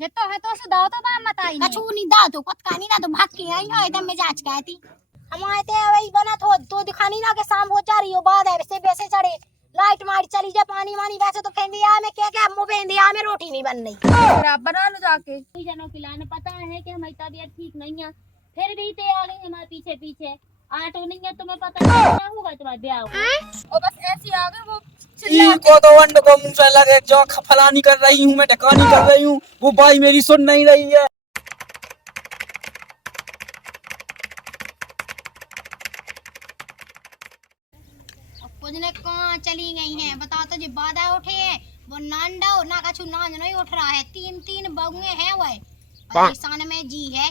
जे तो है तो सुदाओ तो बाम बताई कछु नहीं दा तो कत का नहीं दा तो भाग के आई ना एकदम मिजाज का थी हम आए थे वही बना तो दिखानी ना के शाम हो जा रही हो बाद है वैसे वैसे चढ़े लाइट मार चली जा पानी वानी वैसे तो फेंदिया में क्या मुंह फेंदिया में रोटी नहीं बन रही फिर आप बना लो जाके। जनों की लाने पता है कि हमारी तबीयत ठीक नहीं है, फिर भी ते आ गई हमारे पीछे पीछे। आटो नहीं है तुम्हें पता नहीं क्या होगा तुम्हारा ब्याह होगा। और बस ऐसी आ गए वो को तो वंड को मुंह से लगे जो फलानी कर रही हूँ मैं ढकानी कर रही हूँ, वो भाई मेरी सुन नहीं रही है। कुछ ने कहाँ चली गई हैं बताओ तो जो बाधा उठे है वो नांडो ना कछु नांद नहीं उठ रहा है। तीन बगुए हैं वह पाकिस्तान में जी है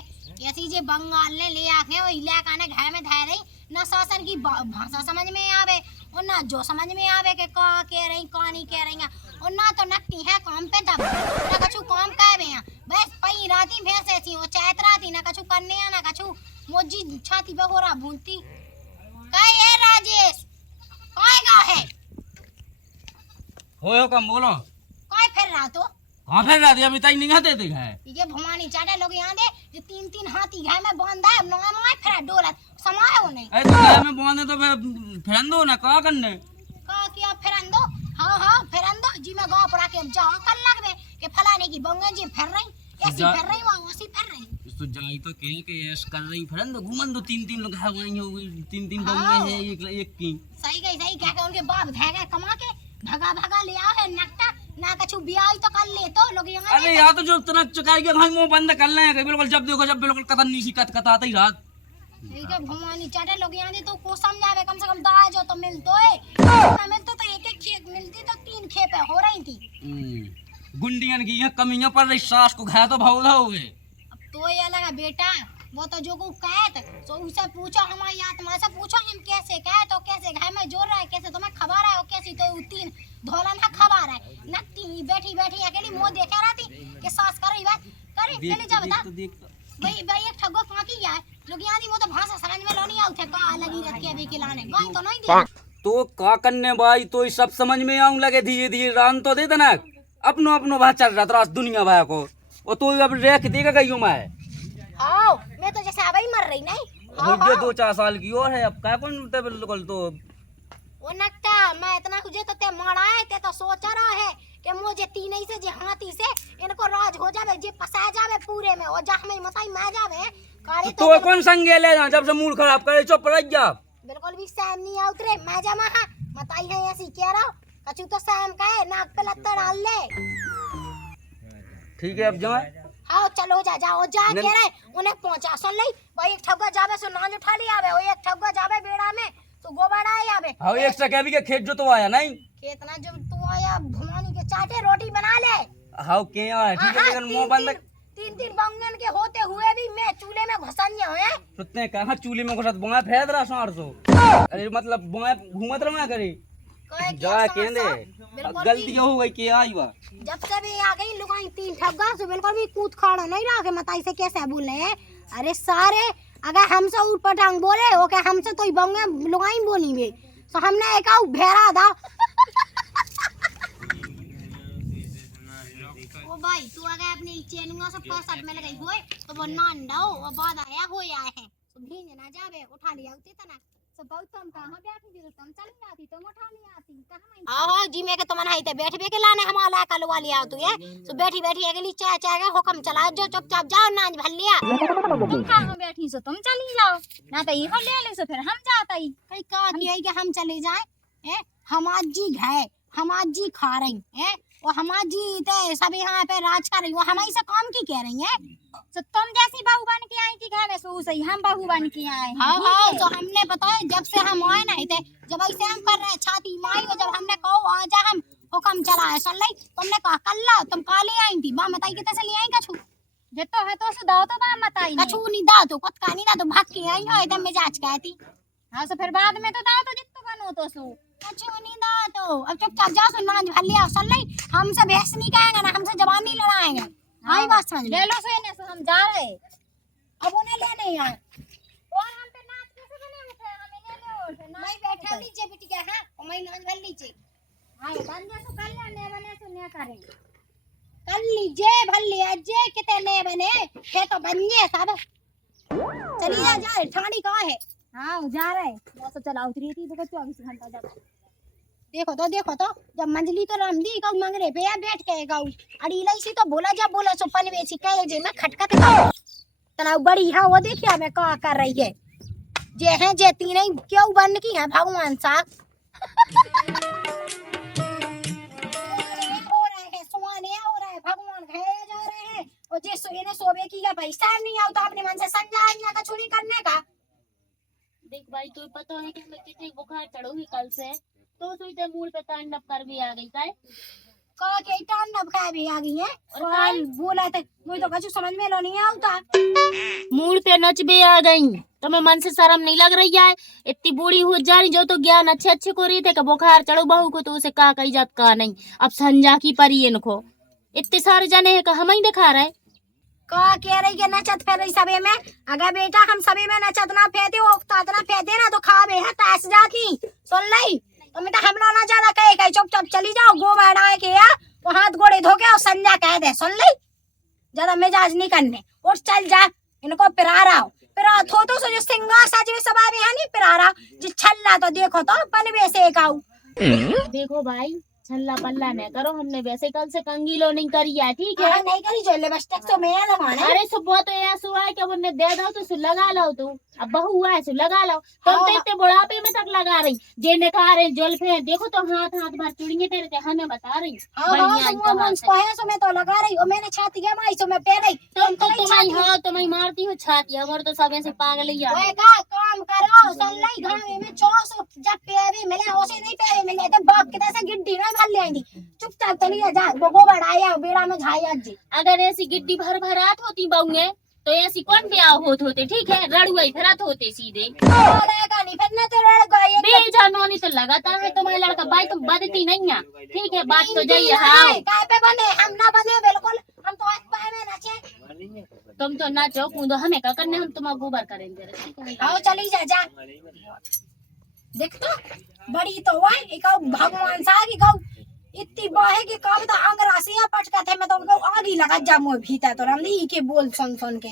ऐसी जे बंगाल ने ले आके वो इलाका ने घर में धाय रही ना शासन की भाषा समझ में आवे और ना जो समझ में आवे के का कह रही का नहीं कह रही और ना तो नकती है काम पे दब ना कछु काम कहवे हैं बस पई राती भैंस ऐसी वो चाहत राती ना कछु करने ना कछु मोजी छाती पे हो रहा भूनती काय है राजेश का है हो कम बोलो काय फिर रहा तो कहाँ फिर रहा थी अभी तक नहीं आते थे ये भवानी चाटे लोग यहाँ दे जो तीन हाथी घर में बांधा है नोए मोए फिर डोला समाया वो नहीं अरे तो घर में बांधे तो फिर दो ना का करने का किया फिर दो हाँ फिर दो जी मैं गांव पर आके जाओ कल लगवे के फलाने की बंगा जी फिर रही ऐसी फिर रही वहाँ ऐसी फिर रही तो जाई तो के ऐस कर रही फिर दो घूमन दो तीन लोग है वहीं हो तीन बंगे हैं एक की सही क्या के उनके बाप भागा कमा के भगा ले आओ है नकटा ना कछु ब्याह तो कर ले तो लोग यहाँ अरे यार तो जो तना चुकाई के भाई मुंह बंद कर ले बिल्कुल जब देखो जब बिल्कुल कतरनी सी कताता ही रात ठीक है भवानी चाटे लोग यहाँ दे तो को समझावे कम से कम दाज हो तो मिल तो है ना मिलतो तो एक खेत मिलती तो 3 खेपे हो रही थी गुंडियन की यहाँ कमियां पड़ रही सास को खाया तो भाव हुए अब तो ये लगा बेटा वो तो जो को कहत तो उसे पूछो हमारी आत्मा से पूछो हम कैसे कहे तो कैसे घर में जोड़ रहा है कैसे तुम्हें खबर है कैसी तो 3 धोला ना खबर है नकती बैठी अकेली मुंह देखे रहती कि सास कर रही बात करे चले जा बता भाई एक ठगो फाकी है लोग यहाँ दी वो तो भाषा समझ में लो नहीं आउथे का लगी रख के के लाने गाय तो नहीं दे तो का करने भाई तो सब समझ में आऊं लगे धीरे रान तो दे देना अपनो भाई चल रहा था दुनिया भाई को वो तो अब रेख देगा गई हूँ मैं आओ मैं तो जैसे अभी मर रही नहीं हो गया 2-4 साल की और है अब क्या कौन बिल्कुल तो वो नकटा मैं इतना कुछ तो ते मारा है ते तो सोच रहा है कि मुझे तीन ही से जे हाथी से इनको राज हो जावे जे फसा जावे पूरे में और जहां में मताई मैं जावे कारे तो कौन संगे ले ना जब से मूड खराब करे चुप रह जा बिल्कुल भी सहम नहीं उतरे मैं जमा हां मताई है ऐसी कह रहा कछु तो सहम का है नाक पे लत्ता डाल ले ठीक है अब जाए आओ चलो जाओ जा कह रहे उन्हें पहुंचा सुन ले भाई एक ठगवा जावे सो नाज उठा लिया आवे ओ एक ठगवा जावे बेड़ा में तो गोबड़ा आई आवे हां एक से कह भी के खेत जो तो आया नहीं खेत ना जब तू आया भुमानी के चाटे रोटी बना ले हां के आया ठीक है लेकिन मुंह बंद तीन बंगन के होते हुए भी मैं चूल्हे में घुसन है सुतने कहा चूल्हे में घुसत बुआ फेद रहा 400 अरे मतलब बुआ घूमत रहा करे जा केंदे गलती हो गई के आई बा जब से भी आ गई लुगाई 3 ठगा सो बिल्कुल भी कूद खाड़ा नहीं रहा के मताई से कैसे बोले अरे सारे अगर हमसे ऊट पटांग बोले ओके हमसे तो बंगे लुगाई बोली वे तो हमने एक आउ भेड़ा दा ओ भाई तू अगर अपनी चेनुआ से 5-7 में लगाई होए तो वो नांडाओ और बाद आया हो आए हैं तो भींज ना जावे उठा लिया उते तना तो बहुत तुम कहां बैठी थी तुम चल नहीं आती तुम उठा नहीं आती कहां हां जी मैं के तुम नहीं थे बैठ के लाने हमारा कलवा लिया तू ये तो बैठी अगली चाय का हुक्म चला जो चुपचाप जाओ नाच भल लिया तुम कहां बैठी सो तुम चली जाओ ना तो इहो ले ले सो फिर हम जाता ही कई का किया कि हम चले जाए हैं हमार जी घाय हमार जी खा रही हैं वो हमार जी ते सब यहाँ पे राज कर रही वो हमारी से काम की कह रही है तो तुम जैसी बहू बन के आई थी घर में सो सही हम बहू बन के आए हाँ तो हमने बताया जब से हम आए नहीं थे जब ऐसे हम कर रहे छाती माई को जब हमने कहो आजा हम हुक्म चला है सुन ली तुमने कहा कल्ला तुम काले आई थी मां बताई कितने से ले आई कछु जे तो है तो सुदाओ तो बाम बताई कछु नहीं दा तो कत का नहीं दा तो भाग के आई हो एकदम मिजाज कहती हां तो फिर बाद में तो दाओ तो जित्तो बनो तो सो कछु नहीं दा तो अब चुपचाप जाओ सुन नाच भल लिया सुन ली हमसे बहस नहीं कहेंगे ना हमसे जवान नहीं लड़ाएंगे आई बात समझ ले लो सही ने सो हम जा रहे अब उन्हें लेने यार और हम पे नाच कैसे बने उठे हमें ले लो उठे मैं बैठा नीचे बिटिया हां और मैं नाच भल नीचे हां बंदे सो कर ले ने बने सो ने करे कर लीजिए भर लिया जे कितने बने थे तो बन गए सब। चलिए जा ठाणी कहाँ है? हाँ जा रहे वो तो चला उतरी थी देखो 24 घंटा जब देखो तो जब मंजली तो रामदी गौ मंगरे पे बैठ के गौ अड़ी सी तो बोला जब बोला सो पन बेची कह जे मैं खटखट तना बड़ी है वो देखिए मैं क्या कर रही है जे हैं जे तीन क्यों बन की है भगवान सा हो रहे हैं सुहाने हो रहे हैं भगवान खाए जा रहे हैं और जे इन्हें सोबे की का पैसा नहीं आता अपने मन से संजा का चोरी करने का। देख भाई तो पता है कि मैं कितनी बुखार चढ़ो ही कल से तो सोचते मूड पे तांडव कर भी आ गई काय का के तांडव का भी आ गई है और बोला था मुझे तो कुछ समझ में नहीं आता मूड पे नच भी आ गई तुम्हें मन से शर्म नहीं लग रही है इतनी बूढ़ी हो जा रही जो तो ज्ञान अच्छे अच्छे को रही थे कि बुखार चढ़ो बहू को तो उसे का कही जात का नहीं अब संजा की परी इनको इतने सारे जने हैं हम ही दिखा रहे का कह रही है नचत फेर रही सबे में अगर बेटा हम सबे में नचत ना फेते हो तातना फेते ना तो खावे है तैस जाती सुन लई तुम तो हम लोग ना ज्यादा कहे कहे चुप चली जाओ गो बैठाए के या तो हाथ गोड़े धो के और संजा कह दे सुन लई ज्यादा मिजाज नहीं करने और चल जा इनको पिरा रहा हो पिरा थो तो जो सिंगार सज में सभा में है नहीं पिरा रहा जी छल्ला तो देखो तो बनवे से काऊ देखो भाई छल्ला पल्ला न करो हमने वैसे कल से कंगीलो नहीं करी है ठीक है नहीं करी जो बस तक तो मैं लगाने अरे सुबह तो ऐसा हुआ है कि उन्हें दे दो तो लगा लो तू अब बहू हुआ है लगा लो तुम तो इतने बुढ़ापे में तक लगा रही जेने खा रहे जुल्फे देखो तो हाथ भर चुड़िए तेरे के हमें बता रही मैं तो लगा रही हूँ मैंने छाती है माई सो मैं पहन रही तुम तो तुम्हारी हाँ तुम्हारी मारती हो छाती हमारे तो सब ऐसे पागल ही है काम करो सुन लाई घामे में चौस जब पेवे मिले उसे नहीं पेवे मिले तो बाप की तरह से गिड्डी ना भर ले आएंगी चुपचाप चलिए जा वो बढ़ाया बेड़ा में झाया जी अगर ऐसी गिड्डी भर भरात होती बहुए तो ऐसी कौन ब्याह होते ठीक है रड़ुआई भरात होते सीधे बेजानोनी तो लगातार है तुम्हारा लड़का भाई तुम बदती नहीं है ठीक है बात तो जाइए हाँ पे बने हम ना बने बिल्कुल हम तो आज पाए में नाचे तुम तो नाचो कूदो हमें क्या करने हम तुम्हारा गोबर करेंगे आओ चली जा देख तो बड़ी तो हुआ एक भगवान सा की गौ इतनी बाहे की कब तो अंगरासिया पटका थे मैं तो उनको आगी लगा जा मुंह भीता तो रंदी के बोल सुन के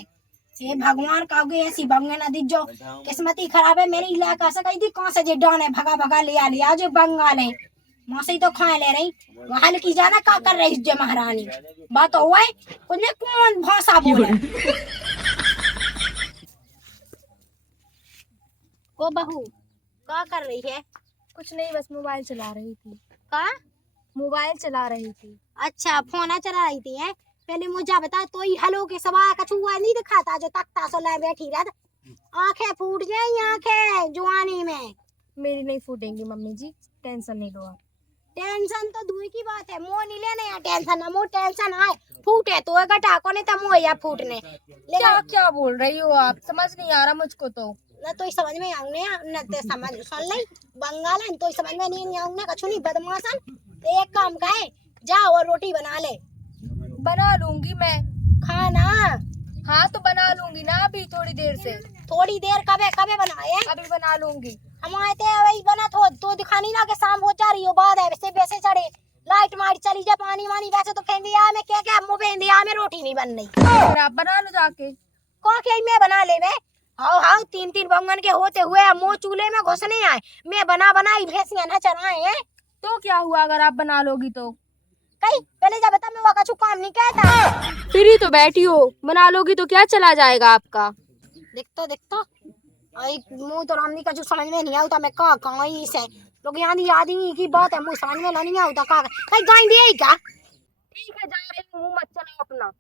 ये भगवान कहोगे ऐसी बंगे नदी जो किस्मती खराब है मेरी इलाका से कही थी कौन से जे डॉन है भगा लिया जो बंगाल है मौसी तो खाए ले रही वहां की जाना का कर रही जे महारानी बात तो हुआ है उन्हें कौन भाषा बोले को बहू क्या कर रही है? कुछ नहीं बस मोबाइल चला रही थी का मोबाइल चला रही थी अच्छा फोन चला रही थी है पहले मुझे बता तो ही हलो के सवा कछुआ नहीं दिखाता जो तख्ता सो ले बैठी रहत आंखें फूट गई आंखें जुआनी में मेरी नहीं फूटेंगी मम्मी जी टेंशन नहीं लो आप टेंशन तो दूर की बात है मोह नहीं लेने या टेंशन ना मोह टेंशन आए फूटे तो घटा को नहीं तो मोह या फूटने क्या बोल रही हो आप समझ नहीं आ रहा मुझको तो ना तो समझ में आऊंगे न तो समझ सुन ले बंगाल है तो समझ में नहीं आऊंगे कछु नहीं बदमाशन तो एक काम का है जाओ और रोटी बना ले बना लूंगी मैं खाना हाँ तो बना लूंगी ना अभी थोड़ी देर से थोड़ी देर कबे बनाए अभी बना लूंगी हम आए थे वही बना तो दिखानी ना के शाम हो जा रही हो बाद है वैसे चढ़े लाइट मार चली जा पानी वानी वैसे तो फेंदिया में क्या मुँह फेंदिया में रोटी नहीं बन रही फिर आप बना लो जाके को के मैं बना ले वे हाँ 3 बंगन के होते हुए मुँह चूल्हे में घुसने आए मैं बनाई भैंसियां न चराए हैं तो क्या हुआ अगर आप बना लोगी तो कहीं पहले जब बता मैं वो कछु काम नहीं कहता फिर ही तो बैठी हो बना लोगी तो क्या चला जाएगा आपका देख तो मुँह तो रामनी का जो समझ में नहीं आता मैं कहाँ से लोग यहाँ आदमी की बात है मुँह समझ में नहीं आता कहीं गाय दिए क्या ठीक है जा रही हूँ मत चलाओ अपना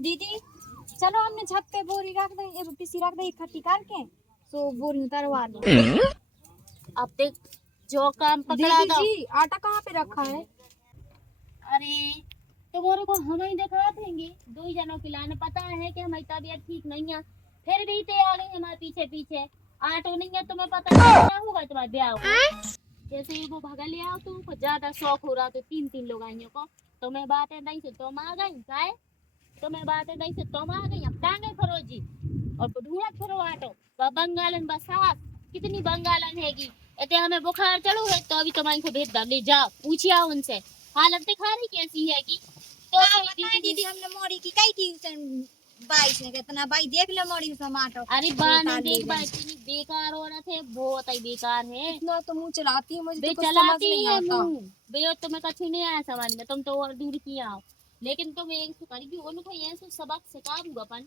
दीदी चलो हमने छत पे बोरी रख दे पीसी रख दे इकट्ठी करके तो बोरी उतारवा लो अब देख जो काम पकड़ा दीदी दो जी आटा कहाँ पे रखा है अरे तुम्हारे को हम ही दिखा देंगे 2 जनों की लाने पता है कि हमारी तबीयत ठीक नहीं है फिर भी ते आ गई हमारे पीछे आटो नहीं है तुम्हें पता क्या होगा तुम्हारा ब्याह जैसे वो भगा ले आओ तुमको ज्यादा शौक हो रहा तो 3 लोग आइयों को तुम्हें बात है नहीं से तुम आ गई काय तुम्हें बात है नहीं से तुम आ गई अब टांगे फरोजी और ढूंढत फिरो आटो बंगालन बसात कितनी बंगालन हैगी इतने हमें बुखार चलो है तो अभी तुम्हारी को भेज दे जाओ पूछिया उनसे हालत दिखा रही कैसी है कि तो हाँ बताएं दीदी, हमने मोड़ी की कई थी बाईस ने कितना भाई देख ले मोड़ी टमाटो। अरे बाने देख भाई इतनी बेकार हो रहे थे बहुत ही बेकार है इतना तो मुंह चलाती है, मुझे बे तो कुछ समझ चलाती नहीं है आता। मुंह बे तुम्हें कछ नहीं आया समझ में तुम तो और दूर की आओ लेकिन तुम एक तो करी उनको ये सो सबक सिखाऊं अपन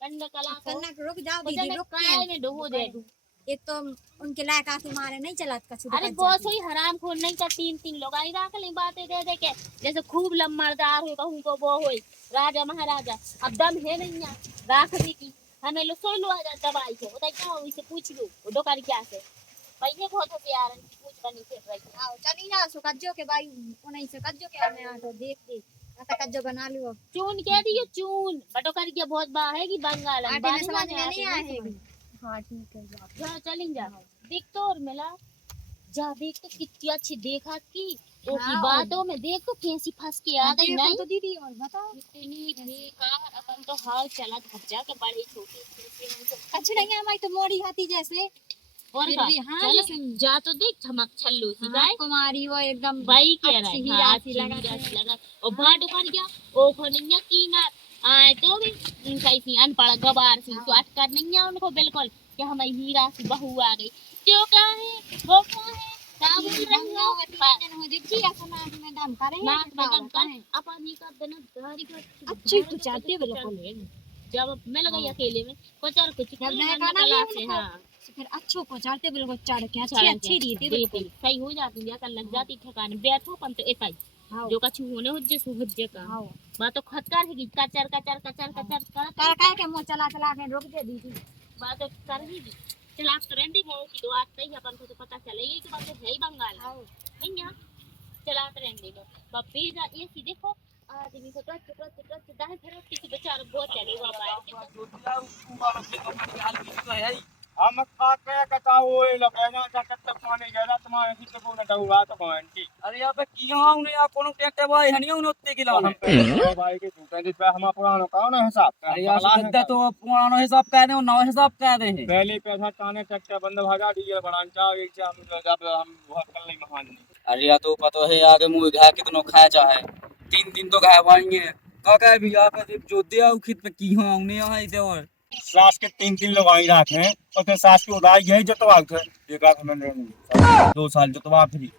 कंड कला को कन्ना रुक जाओ कुछ दीदी, ने रुक काय में डो दे दूं एक तो उनके लायक आके मारे नहीं चलात कछु अरे बहुत ही हराम खोर नहीं का तीन लोग आई राख ले बातें दे दे के जैसे खूब लम्मादार हो कहूं को वो होई राजा महाराजा अब दम है नहीं यहाँ राख दी की हमें लो सो लो आ जा दवाई को बताइए क्या हुई से पूछ लो वो डोकारी क्या से भाई ये बहुत होशियार है पूछ बनी से रही आओ चली ना सो कज्जो के भाई उन्हीं से कज्जो के हमें आ तो देख दे आता कज्जो बना लो। चून कह दियो चून बटोकारी क्या बहुत बा है कि बंगाल हम आटे में बानी समझ जाने में आते नहीं नहीं आए समझ। हाँ ठीक है जाओ। जा चलें जा देख तो और मिला जा देख तो कितनी अच्छी देखा की वो की हाँ, बातों में देख तो कैसी फंस के आ गई देखो नहीं तो दीदी और बताओ इतनी बेकार अपन तो हाल चला धज्जा के बड़े छोटे अच्छी नहीं है हमारी तो मोड़ी हाथी जैसे और फिर का भी हाँ चल जैसे जा तो देख चमक छल्लू सी हाँ, गाय कुमारी वो एकदम भाई कह रहा अच्छी है हीरा हाँ सी अच्छी लगा हीरा के। सी लगा और भाड़ उखड़ गया ओ खनिया कीमत आए तो भी कैसी अनपढ़ गवार सी तो अटकर नहीं है उनको बिल्कुल कि हमारी हीरा सी बहू आ गई क्यों क्या है वो क्या है क्या बोल रही हो हो देखी अपना में दम करे नाक में दम कर अपनी का दिन धारी का अच्छी तो चाहती है बिल्कुल जब मिल गई अकेले में कुछ और कुछ जब नया करने गाना कला लिया से उनको, हाँ तो फिर अच्छों को चढ़ते बिल्कुल चढ़ के अच्छी चढ़ के, अच्छी रीति देती बिल्कुल सही हो जाती है कल लग जाती ठिकाने बैठो पन तो इतना हाँ जो कछु होने हुज्जे सो हुज्जे का हाँ बात तो खतकार है कि कचर कचर कचर कचर कर कर के मुंह चला चला के रुक दे दीदी। बात तो कर ही दी चला आप ट्रेंडी हो कि तो आज सही अपन को तो पता चलेगी कि बात तो है ही बंगाल हाँ नहीं यहाँ चला ट्रेंडी को बप्पी जा ये सीधे को आदमी को टच दाहे फिर किसी बेचारा बहुत चले हुआ पाए हम खा के कटाओ ए लगेगा जकत पानी गेला तुम्हारे की तो न डहुआ तो घंटी अरे यहाँ पे किया हूँ ने आप कोनो ट्रैक्टर भाई हनियो ने उत्ते की लाने भाई के झूठे जिस पे हम पुरानो कौन है हिसाब अरे यार सद्दा तो पुरानो हिसाब कह दे और नवा हिसाब कह दे हैं पहले पैसा ताने ट्रैक्टर बंद भागा डीजल बढ़ान चाह एक चाह जब हम बहुत कल नहीं महान अरे या तो पता है आगे मुंह घा कितनो खाया चाहे 3 दिन तो घा वाएंगे काका भी यहाँ पे जो दे आउ खित पे की हां ने यहाँ इधर और सास के 3 लोग आई रखे हैं और फिर सास की उदाई यही जतवा थे एक आंख में 2 साल जतवा फ्री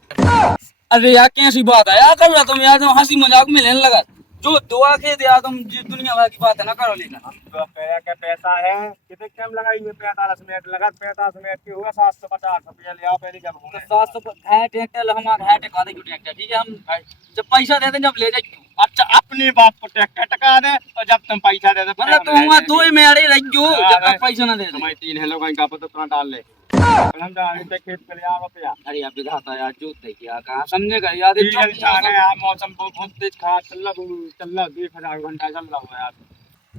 अरे यार कैसी बात है यार कर रहा तुम यार तुम हंसी मजाक में लेने लगा जो दुआ के दिया तुम दुनिया भर की बात है ना करो लेना हम तो कह के पैसा है कितने टाइम लगाई है 45 मिनट लगा 45 मिनट की हुआ 750 रुपया ले आओ पहले जब तो 700 है ट्रैक्टर हमारा है टिका दे ट्रैक्टर ठीक है हम जब पैसा दे दें जब ले जाए अच्छा अपने बाप को ट्रैक्टर टका दे और जब तुम पैसा दे दो मतलब तुम वहां दो ही में अड़े रह गयो जब तक पैसा ना दे दे हमारे 3 हेलो कहीं का पता कहां डाल ले हम जाने पे खेत पे ले आओ रुपया अरे यार बिघाता यार जोत दे क्या कहां समझेगा यार डीजल जाने यार मौसम बहुत तेज खा चल रहा 2000 घंटा चल रहा है यार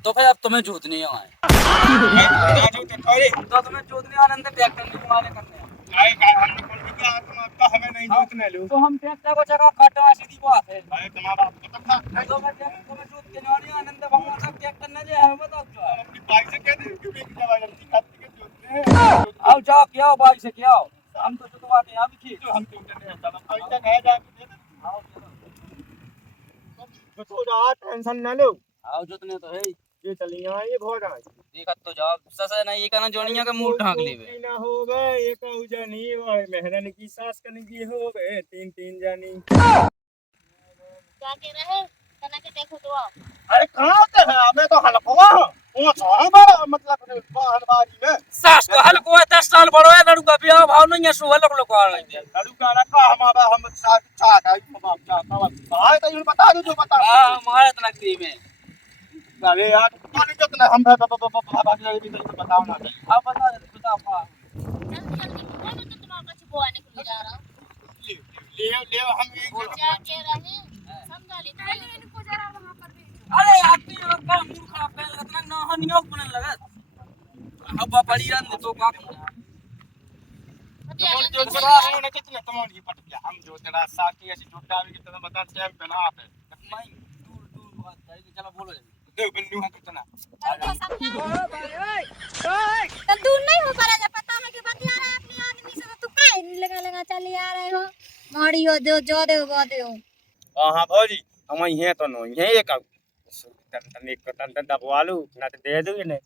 तो फिर अब तुम्हें जोत नहीं आए तो तुम्हें जोत नहीं आनंद ट्रैक्टर नहीं मारे करने आए का हम कौन भी आत्मा का हमें नहीं जोतने लो तो हम ट्रैक्टर को जगह काटवा सीधी बात है अरे तुम्हारा बाप को तो था तो मैं तुम्हें जोत के नहीं आनंद भगवान सब ट्रैक्टर न जे है बताओ क्या अपनी बाइक से कह दे कि बेटी जवान की खाती के जोतने आओ जाओ क्या हो भाई से क्या हो हम तो जुतवा के यहाँ भी थी तो हम जोतने चलो पैसा कह जाके दे दे आओ तो थोड़ा टेंशन ना लो आओ जुतने तो है ये चली यहाँ ये बहुत आई देखत तो जाओ ससे नहीं ये कहना जोनिया का मुंह ढाक लेवे ना हो गए ये कहू जानी और मेहरन की सास कन की हो गए 3 जानी क्या कह रहे तना के देखो तो आओ अरे कहां से है हमें तो हलकवा वो छोड़ बड़ा मतलब वाहनबाजी में सास को हल को 10 साल बड़ो है लड़ू का ब्याह भाव नहीं है सो हल को आ रही है लड़ू का रखा हमारा हम साथ चाहता है बाप चाहता है तो ये बता दो जो बता हां हमारे तनकती में अरे यार पानी कितना हम भाग भी तो बताओ ना आप बता बताओ जल्दी बोलो तो तुम्हारा कुछ बोआने को ले जा रहा हूं ले हम एक क्या कह रहे समझा ले पहले इनको जरा वहां पर भेजो अरे आती लोग का मुंह खराब कर इतना ना हनियो बनने लगा हवा पड़ी रन तो का जो जरा है ना कितने तमोन की पट गया हम जो तेरा साथी ऐसी जोटा भी कितना बता टाइम पे ना पे मैं दूर बात है चलो बोलो दो बिल्लू है कितना तो दूर नहीं हो पा रहा, जब पता है कि बतिया रहा है अपने आदमी से तो तू काहे लगा लगा चले आ रहे हो माड़ी हो जो दे हो हाँ भौजी हम यहाँ तो नो यही एक टन दबवा लू ना तो दे दूंगी ने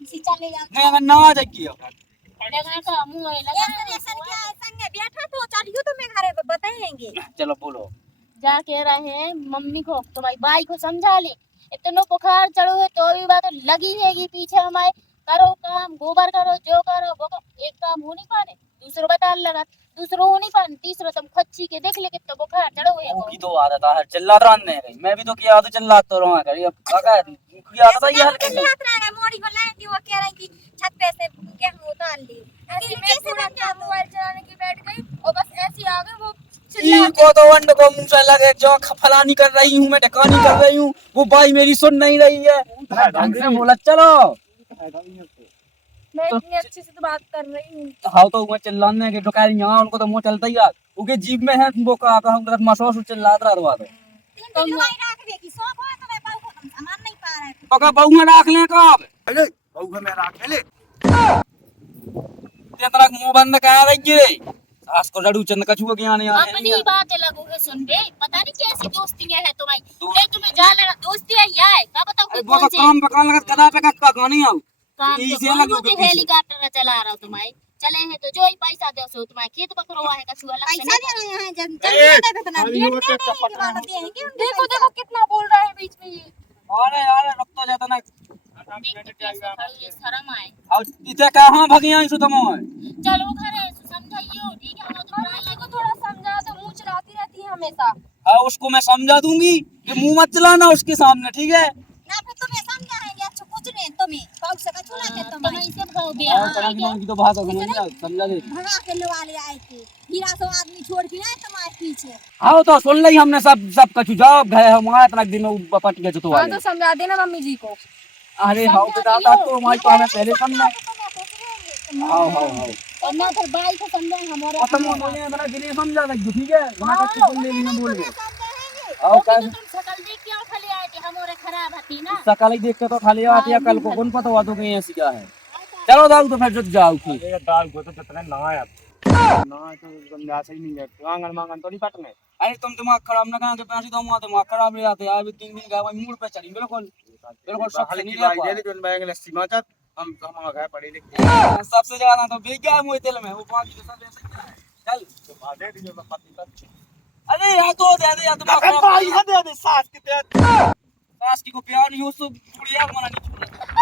इसी चले जा मैं अगर ना आ जाएगी लगा का मुंह है लगा ऐसा क्या संगे बैठा तो चलियो तो मैं घरे बताएंगे चलो बोलो जा कह रहे हैं मम्मी को तुम्हारी बाई को समझा ले इतना बुखार चढ़ो है तो भी बात लगी हैगी पीछे हमारे करो काम गोबर करो जो करो वो करो। एक काम हो नहीं पाने दूसरों बता लगा दूसरों हो नहीं पाने तीसरो तुम खच्ची के देख ले कितना बुखार चढ़ो है वो की तो आदत है चिल्ला रहने रही मैं भी तो किया तो चिल्ला तो रहा करी अब काका की आदत है ये हल्के से मोड़ी को लाएंगी वो कह रही कि छत पे से गेहूं उतार ली ऐसे कैसे बन गया मोबाइल चलाने की बैठ गई और बस ऐसे आ गए वो को तो वंड को मुंह से लगे जो फलानी कर रही हूँ मैं ढकानी कर रही हूँ वो भाई मेरी सुन नहीं रही है ढंग से बोला चलो मैं इतनी अच्छे से तो बात कर रही हूँ हाँ तो मैं चिल्लाने के ढकाई यहाँ उनको तो मुंह चलता ही यार उनके जीभ में है वो का हम मसौस चिल्लात रहा दवा तो तुम लुगाई रख दे कि शौक हो तो मैं पाऊ को तुम सामान नहीं पा रहे तो का बहू में रख ले कब अरे बहू में रख ले तेरा मुंह बंद कर रही है सास को लड़ू चंद कछुआ के आने अपनी बात लगो है सुन बे पता नहीं कैसी दोस्तियां है तुम्हारी ले तुम्हें जा लगा दोस्ती है या है का बताओ वो तो काम पकाने लगा कदा पे का कहानी आऊ काम इसे तो लगो मुझे हेलीकॉप्टर चला रहा तुम्हारे चले हैं तो जो ही पैसा दो सो तुम्हारे खेत पकड़वा है कछुआ अलग से पैसा दे रहे हैं जब देखो देखो कितना बोल रहा है बीच में ये अरे रुक तो जाता ना शर्म आए और इते कहां भगिया इस तुम चलो घरे समझाइयो ठीक है हम तो को थोड़ा समझा तो मुंह चलाती रहती है हमेशा हाँ उसको मैं समझा दूंगी कि मुंह मत चलाना उसके सामने ठीक है ना फिर तुम्हें समझाएंगे अच्छा कुछ नहीं तुम्हें पाऊ से कछुआ के तुम ऐसे भाव दे और तरह की तो बात है समझा दे भगा के लवा ले आए थे हीरा सो आदमी छोड़ के ना तुम्हारे पीछे हाँ तो सुन ली हमने सब कछु जवाब गए हमारा इतना दिन में पट गए तो वाले समझा देना मम्मी जी को अरे हाँ तो दादा तो हमारी तो हमें पहले समझा हाँ और ना फिर बाई को समझा हमारा और तुम बोले बना गिरी समझा लग ठीक है बना के बोल ले नहीं बोल गए आओ का तुम शकल देख के खाली आए थे हमारे खराब हती ना सकल ही देख के तो खाली आती है कल को कौन पता हुआ तो कहीं ऐसी क्या है चलो दाऊ तो फिर जुट जाओ की अरे दाल को तो जितने ना है ना तो समझा सही नहीं है आंगन मांगन तो नहीं पटने अरे तुम दिमाग खराब ना कहां के पैसे तो हुआ दिमाग खराब ले जाते यार 3 दिन का मूड पे चढ़ी बिल्कुल सब खाली नहीं की भाई ले दे दे जोन बैग लस्सी माचत हम गए पढ़े लिखे सबसे ज्यादा तो बेच गया मुझे दिल में वो बाकी तो सब ऐसे ही है चल तो दे दीजिए मैं पति कर अरे यार तो दे दे यार तुम्हारा भाई दे दे सास के दे सास की को प्यार नहीं हो तो बुढ़िया को मना नहीं छोड़ना